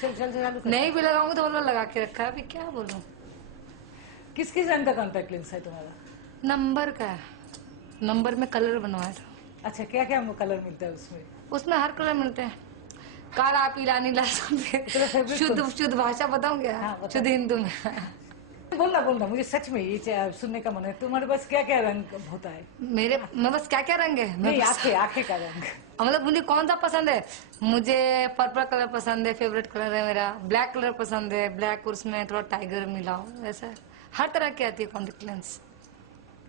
चल चल चालू कर। नहीं भी लगाऊंगी तो बोलो लगा के रखा है, अभी क्या बोलूं। किस किस रंग का कॉन्टेक्ट लेंस है तुम्हारा? नंबर का है, नंबर में कलर बनवाया था। अच्छा, क्या क्या कलर मिलता है उसमें? उसमें हर कलर मिलते हैं, काला पीला नीला तेरा सफेद। फेवरेट शुद्ध शुद्ध भाषा बताऊं क्या? हाँ, बता। शुद्ध हिंदू में। बोलना बोलना, मुझे सच में ये सुनने का मन है। तुम्हारे पास क्या क्या रंग होता है? मैं बस क्या क्या रंग है, मैं नहीं, बस आंखें आंखें का रंग। मतलब मुझे कौन सा पसंद है? मुझे पर्पल कलर पसंद है, फेवरेट कलर है मेरा। ब्लैक कलर पसंद है, ब्लैक और उसमें थोड़ा टाइगर मिला हो, ऐसा हर तरह की आती है कॉन्टेक्ट लेंस।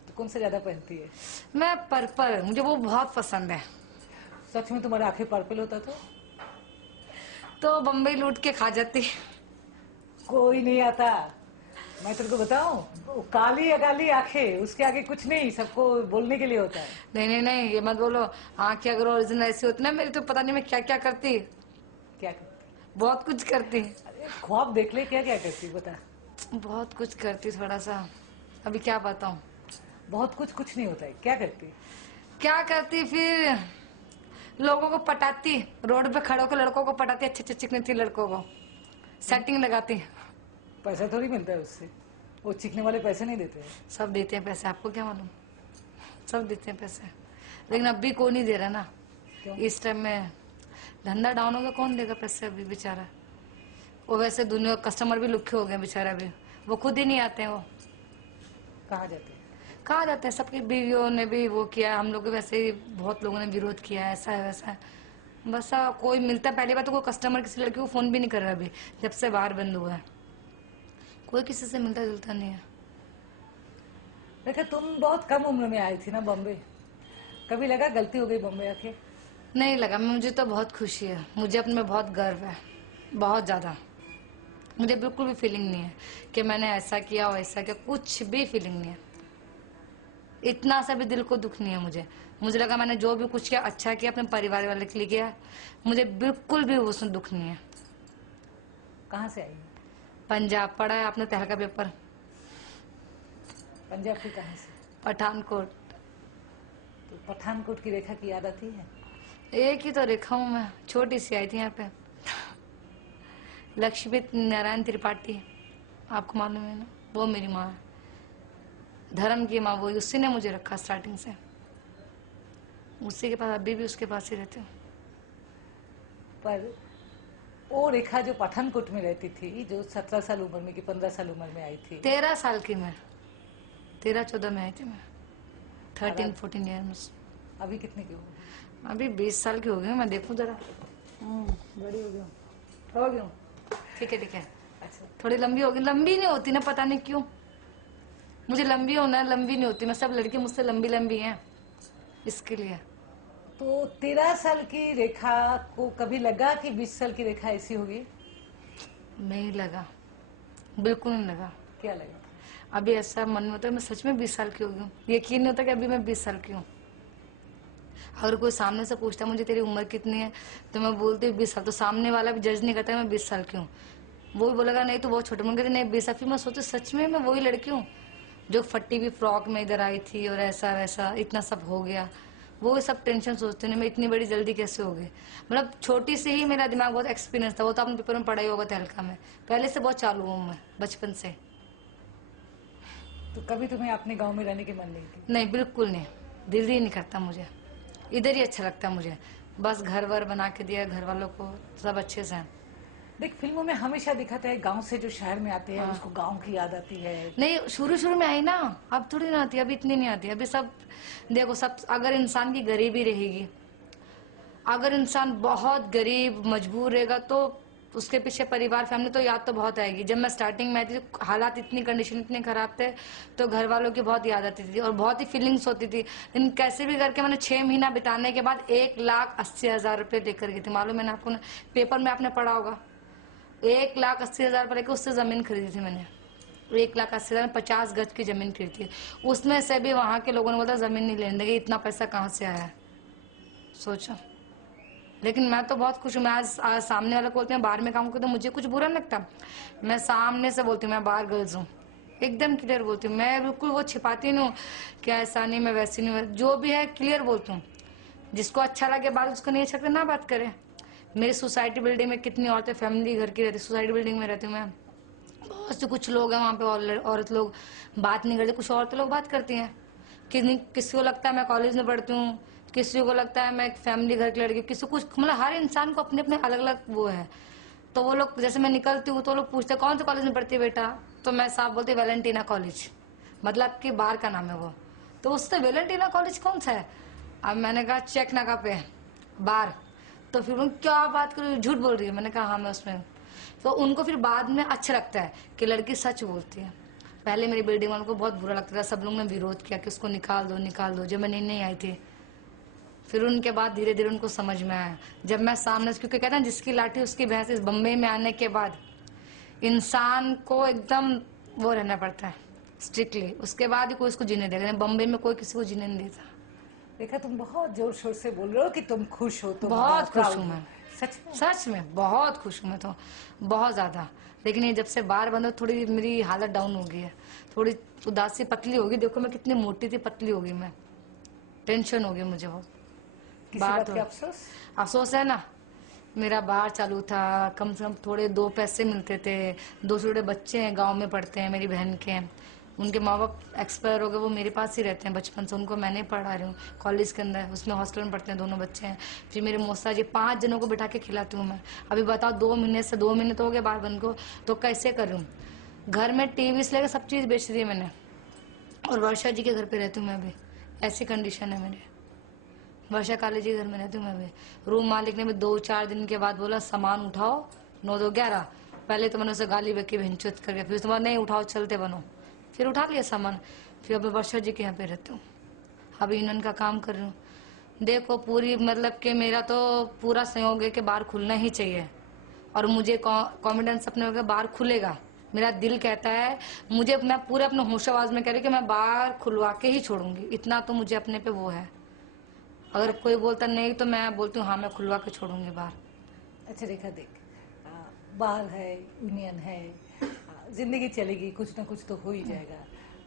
तो कौन सा ज्यादा पहनती है? मैं पर्पल, मुझे वो बहुत पसंद है। सच में तुम्हारी आंखें पर्पल होता तो बम्बई लूट के खा जाती। कोई नहीं आता। मैं तेरे को बताऊं, वो काली अकाली आंखें, उसके आगे कुछ नहीं, सबको बोलने के लिए होता है। नहीं नहीं नहीं, ये मत बोलो। आंखें अगर ओरिजिनल ऐसी होती ना मेरी, तो पता नहीं मैं क्या क्या करती। क्या करती? बहुत कुछ करती, अरे ख्वाब देख ले, क्या क्या करती बता। बहुत कुछ करती थोड़ा सा, अभी क्या बताऊं। बहुत कुछ कुछ नहीं होता है, क्या करती? क्या करती फिर? लोगों को पटाती, रोड पे खड़े होकर लड़कों को पटाती, अच्छे अच्छे चिकने थी लड़कों को सेटिंग लगाती। पैसा थोड़ी मिलता है उससे, वो चिकने वाले पैसे नहीं देते हैं। सब देते हैं पैसे, आपको क्या मालूम, सब देते हैं पैसे, लेकिन अब भी कोई नहीं दे रहा ना। क्यों? इस टाइम में धंधा डाउन होगा, कौन देगा पैसे अभी बेचारा। वो वैसे दुनिया कस्टमर भी लुखे हो गए बेचारा, भी वो खुद ही नहीं आते हैं। वो कहाँ जाते हैं? कहा जाते हैं, सबकी बीवियों ने भी वो किया, हम लोग भी वैसे ही बहुत लोगों ने विरोध किया है, ऐसा है वैसा है। बस कोई मिलता है, पहली बात तो कोई कस्टमर किसी लड़की को फोन भी नहीं कर रहा अभी, जब से बाहर बंद हुआ है कोई किसी से मिलता जुलता नहीं है। देखा, तुम बहुत कम उम्र में आई थी ना बॉम्बे, कभी लगा गलती हो गई बॉम्बे आके? नहीं लगा, मुझे तो बहुत खुशी है, मुझे अपने में बहुत गर्व है, बहुत ज्यादा। मुझे बिल्कुल भी फीलिंग नहीं है कि मैंने ऐसा किया वैसा किया, कुछ भी फीलिंग नहीं है। इतना सा भी दिल को दुख नहीं है मुझे। मुझे लगा मैंने जो भी कुछ किया अच्छा किया, अपने परिवार वाले के लिए किया, मुझे बिल्कुल भी उसमें दुख नहीं है। कहाँ से आई? पंजाब पढ़ा है आपने तहलका पेपर? पंजाब की कहाँ से? पठानकोट। तो पठानकोट की रेखा की याद आती है? एक ही तो रेखा हूँ मैं, छोटी सी आई थी यहाँ पे। लक्ष्मी नारायण त्रिपाठी, आपको मालूम है ना, वो मेरी माँ है, धर्म की माँ, वो उसी ने मुझे रखा स्टार्टिंग से, उसी के पास, अभी भी उसके पास ही रहती हूँ। पर वो रेखा जो पठानकोट में रहती थी, जो 17 साल उम्र में कि 15 साल उम्र में आई थी? 13 साल की मैं, 13-14 में आई थी मैं, 13-14 ईयर में। अभी कितने की हो? अभी 20 साल की हो गई, मैं देखूं जरा। बड़ी हो गई हूँ, हो गई हूँ। ठीक है ठीक है। अच्छा, थोड़ी लंबी होगी, लंबी नहीं होती ना, पता नहीं क्यों मुझे लंबी होना है, लंबी नहीं होती मैं, सब लड़की मुझसे लंबी लंबी हैं इसके लिए। तो 13 साल की रेखा को कभी लगा कि 20 साल की रेखा ऐसी होगी? नहीं लगा, बिल्कुल नहीं लगा। क्या लगा? अभी ऐसा मन में होता है मैं सच में 20 साल की हो गई हूँ, यकीन नहीं होता कि अभी मैं 20 साल की हूँ। अगर कोई सामने से पूछता मुझे तेरी उम्र कितनी है, तो मैं बोलती हूँ 20 साल, तो सामने वाला भी जज नहीं करता मैं 20 साल की हूँ, वो भी बोलेगा नहीं तो बहुत छोटे, मैं कहती नहीं 20 साल। फिर मैं सोचती सच में मैं वही लड़की हूँ जो फटी हुई फ्रॉक में इधर आई थी और ऐसा वैसा इतना सब हो गया, वो सब टेंशन सोचती हूँ मैं, इतनी बड़ी जल्दी कैसे हो गई। मतलब छोटी से ही मेरा दिमाग बहुत एक्सपीरियंस था, वो तो आपने पेपर में पढ़ा ही होगा तहलका में, पहले से बहुत चालू हूँ मैं बचपन से। तो कभी तुम्हें अपने गांव में रहने की मन नहीं थी? नहीं बिल्कुल नहीं, दिल ही नहीं करता मुझे, इधर ही अच्छा लगता है मुझे, बस घर वर बना के दिया घर वालों को, सब अच्छे से हैं। देख, फिल्मों में हमेशा दिखाते हैं गांव से जो शहर में आते हैं हाँ। उसको गांव की याद आती है। नहीं शुरू शुरू में आई ना, अब थोड़ी ना आती, अभी इतनी नहीं आती, अभी सब देखो सब, अगर इंसान की गरीबी रहेगी, अगर इंसान बहुत गरीब मजबूर रहेगा तो उसके पीछे परिवार फैमिली तो याद तो बहुत आएगी। जब मैं स्टार्टिंग में आई थी हालात इतनी कंडीशन इतने खराब थे, तो घर वालों की बहुत याद आती थी और बहुत ही फीलिंग्स होती थी, लेकिन कैसे भी करके मैंने 6 महीना बिताने के बाद 1,80,000 रुपये लेकर गई थी, मालूम है ना आपको, पेपर में आपने पढ़ा होगा, 1,80,000 रुपये लेकर उससे जमीन खरीदी थी मैंने, 1,80,000 में 50 गज की जमीन खरीदी थी। उसमें से भी वहां के लोगों ने बोला जमीन नहीं लेने देंगे, इतना पैसा कहाँ से आया है सोचो। लेकिन मैं तो बहुत खुश हूँ, मैं आज सामने वाला बोलते हैं बाहर में काम करते तो मुझे कुछ बुरा नहीं लगता, मैं सामने से बोलती हूँ मैं बाहर गर्ल्स हूँ, एकदम क्लियर बोलती हूँ, मैं बिल्कुल वो छिपाती नहीं हूँ कि ऐसा नहीं मैं वैसी नहीं, जो भी है क्लियर बोलती हूँ, जिसको अच्छा लगे बात, उसको नहीं अच्छा लगे ना बात करे। मेरी सोसाइटी बिल्डिंग में कितनी औरतें फैमिली घर की रहती, सोसाइटी बिल्डिंग में रहती हूँ मैं। बहुत से कुछ लोग हैं वहाँ पे, औरत लोग बात नहीं करते, कुछ औरतें लोग बात करती हैं। किसी को लगता है मैं कॉलेज में पढ़ती हूँ, किसी को लगता है मैं एक फैमिली घर की लड़की हूँ, किसी कुछ, मतलब हर इंसान को अपने अपने अलग अलग वो है। तो वो लोग, जैसे मैं निकलती हूँ तो लोग पूछते कौन से कॉलेज में पढ़ती है बेटा, तो मैं साफ बोलती वैलेंटीना कॉलेज, मतलब कि बाहर का नाम है वो। तो उससे वैलेंटीना कॉलेज कौन सा है? अब मैंने कहा चेक नाका पे बाहर। तो फिर उन्होंने क्या बात कर रही है, झूठ बोल रही है। मैंने कहा हाँ मैं उसमें हूँ। तो उनको फिर बाद में अच्छा लगता है कि लड़की सच बोलती है। पहले मेरी बिल्डिंग वालों को बहुत बुरा लगता था, सब लोग ने विरोध किया कि उसको निकाल दो जब मैं नहीं आई थी। फिर उनके बाद धीरे धीरे उनको समझ में आया, जब मैं सामने, क्योंकि कहते हैं जिसकी लाठी उसकी भैंस। इस बम्बई में आने के बाद इंसान को एकदम वो रहना पड़ता है स्ट्रिक्टली, उसके बाद ही कोई उसको जीने देगा। बम्बई में कोई किसी को जीने नहीं देता। देखा, तुम बहुत जोर शोर से बोल रहे हो कि तुम खुश हो, तुम बहुत खुश proud हूँ हो। मैं, सच में? सच में बहुत खुश हूँ मैं तो, बहुत ज्यादा। लेकिन ये जब से बाहर बंद हो, थोड़ी मेरी हालत डाउन हो गई है, थोड़ी उदासी, पतली होगी। देखो मैं कितनी मोटी थी, पतली हो गई मैं, टेंशन हो गई मुझे बहुत। किसी बाहर बात तो के अफसोस? अफसोस है ना, मेरा बाहर चालू था, कम से कम थोड़े 2 पैसे मिलते थे। 2 छोटे बच्चे हैं, गांव में पढ़ते हैं, मेरी बहन के, उनके माँ बाप एक्सपायर हो गए, वो मेरे पास ही रहते हैं बचपन से, उनको मैंने पढ़ा रही हूँ कॉलेज के अंदर, उसमें हॉस्टल में पढ़ते हैं, दोनों बच्चे हैं। फिर मेरे मौसा जी, 5 जनों को बिठा के खिलाती हूँ मैं। अभी बताओ 2 महीने तो हो गए बाहर बंद को, तो कैसे करूँ? घर में टीवी से लेकर सब चीज़ बेच दी है मैंने, और वर्षा जी के घर पे रहती हूँ मैं अभी। ऐसी कंडीशन है मेरी, वर्षा काली जी घर में रहती हूँ मैं भी। रूम मालिक ने भी 2-4 दिन के बाद बोला सामान उठाओ, 9-2-11। पहले तो मैंने उसे गाली बकी भिंचुत करके, फिर उसके बाद नहीं उठाओ चलते बनो, फिर उठा लिया सामान। फिर अब वर्षा जी के यहाँ पे रहती हूँ, अभी यूनियन का काम कर रही हूँ। देखो पूरी, मतलब कि मेरा तो पूरा सहयोग है कि बाहर खुलना ही चाहिए, और मुझे कॉन्फिडेंस अपने होगा बाहर खुलेगा। मेरा दिल कहता है, मुझे, मैं पूरे अपने होश आवाज में कह रही कि मैं बाहर खुलवा के ही छोड़ूंगी, इतना तो मुझे अपने पे वो है। अगर कोई बोलता नहीं तो मैं बोलती हूँ हाँ मैं खुलवा के छोड़ूंगी बाहर। अच्छा रेखा, देख, बाल है, यूनियन है, जिंदगी चलेगी, कुछ ना कुछ तो हो ही जाएगा।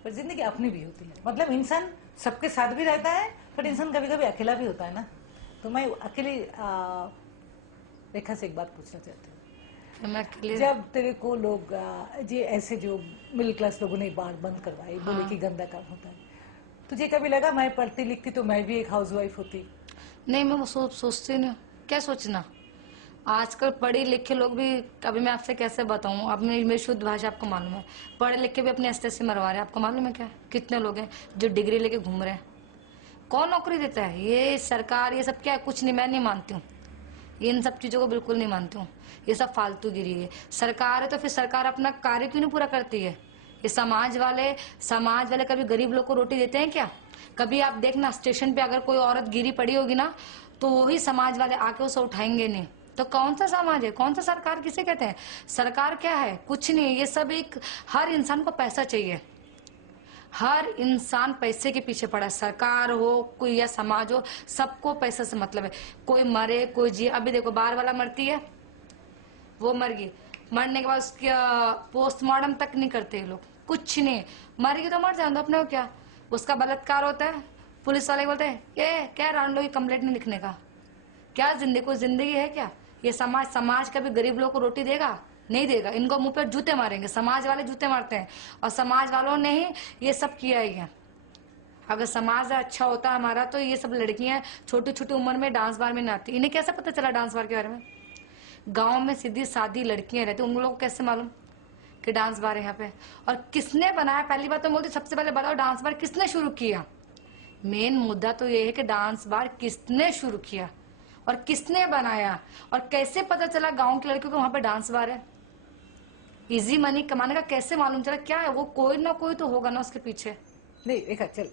पर जिंदगी अपनी भी होती है, मतलब इंसान सबके साथ भी रहता है, पर इंसान कभी कभी अकेला भी होता है ना। तो मैं अकेली रेखा से एक बात पूछना चाहती हूँ। मैं अकेले, जब तेरे को लोग ये ऐसे जो मिडिल क्लास लोगों ने बार बंद करवाए, बोले हाँ। कि गंदा काम होता है, तुझे कभी लगा मैं पढ़ती लिखती तो मैं भी एक हाउसवाइफ होती? नहीं मैं वो सोचती नहीं, क्या सोचना। आजकल पढ़े लिखे लोग भी, अभी मैं आपसे कैसे बताऊं, अब मेरी शुद्ध भाषा आपको मालूम है, पढ़े लिखे भी अपने अस्ते से मरवा रहे हैं। आपको मालूम है क्या कितने लोग हैं जो डिग्री लेके घूम रहे हैं? कौन नौकरी देता है? ये सरकार, ये सब क्या है? कुछ नहीं, मैं नहीं मानती हूँ ये, इन सब चीजों को बिल्कुल नहीं मानती हूँ। ये सब फालतूगिरी है। सरकार है तो फिर सरकार अपना कार्य क्यों नहीं पूरा करती है? ये समाज वाले कभी गरीब लोग को रोटी देते हैं क्या? कभी आप देखना स्टेशन पे अगर कोई औरत गिरी पड़ी होगी ना, तो वही समाज वाले आके उसे उठाएंगे नहीं। तो कौन सा समाज है, कौन सा सरकार किसे कहते हैं? सरकार क्या है? कुछ नहीं। ये सब एक, हर इंसान को पैसा चाहिए, हर इंसान पैसे के पीछे पड़ा है। सरकार हो कोई या समाज हो, सबको पैसे से मतलब है। कोई मरे कोई जिए। अभी देखो बाहर वाला मरती है, वो मर गई, मरने के बाद उसकी पोस्टमार्टम तक नहीं करते ये लोग, कुछ नहीं। मर गई तो मर जाए दो, अपने को क्या। उसका बलात्कार होता है, पुलिस वाले बोलते हैं ये क्या रांडो की कंप्लेंट नहीं लिखने का। क्या जिंदगी, कोई जिंदगी है क्या? ये समाज कभी गरीब लोगों को रोटी देगा? नहीं देगा। इनको मुंह पे जूते मारेंगे, समाज वाले जूते मारते हैं, और समाज वालों ने ही ये सब किया ही है। अगर समाज अच्छा होता हमारा तो ये सब लड़कियां छोटी छोटी उम्र में डांस बार में नहीं आती। इन्हें कैसे पता चला डांस बार के बारे में? गांव में सीधी सादी लड़कियां रहती, उन लोगों को कैसे मालूम कि डांस बार है यहाँ पे? और किसने बनाया? पहली बात तो बोलती, सबसे पहले बताओ डांस बार किसने शुरू किया? मेन मुद्दा तो ये है कि डांस बार किसने शुरू किया और किसने बनाया, और कैसे पता चला गांव की लड़कियों को वहां पे डांस बार है? इजी मनी कमाने का कैसे मालूम चला? क्या है वो? कोई ना कोई तो होगा ना उसके पीछे। नहीं रेखा, चल